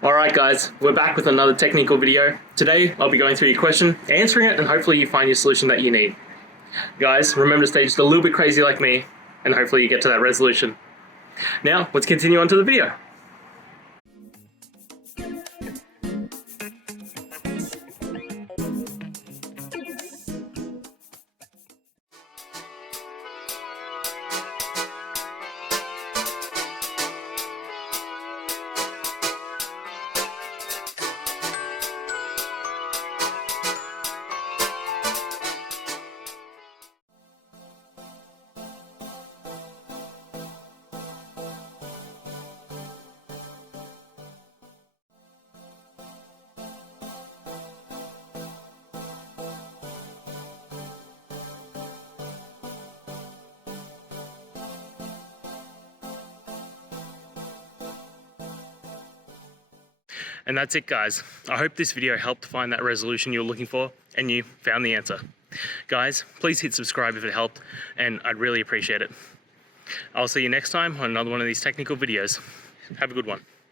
Alright guys, we're back with another technical video. Today I'll be going through your question, answering it, and hopefully you find your solution that you need. Guys, remember to stay just a little bit crazy like me, and hopefully you get to that resolution. Now, let's continue on to the video. And that's it guys. I hope this video helped find that resolution you're looking for and you found the answer. Guys, please hit subscribe if it helped, and I'd really appreciate it. I'll see you next time on another one of these technical videos. Have a good one.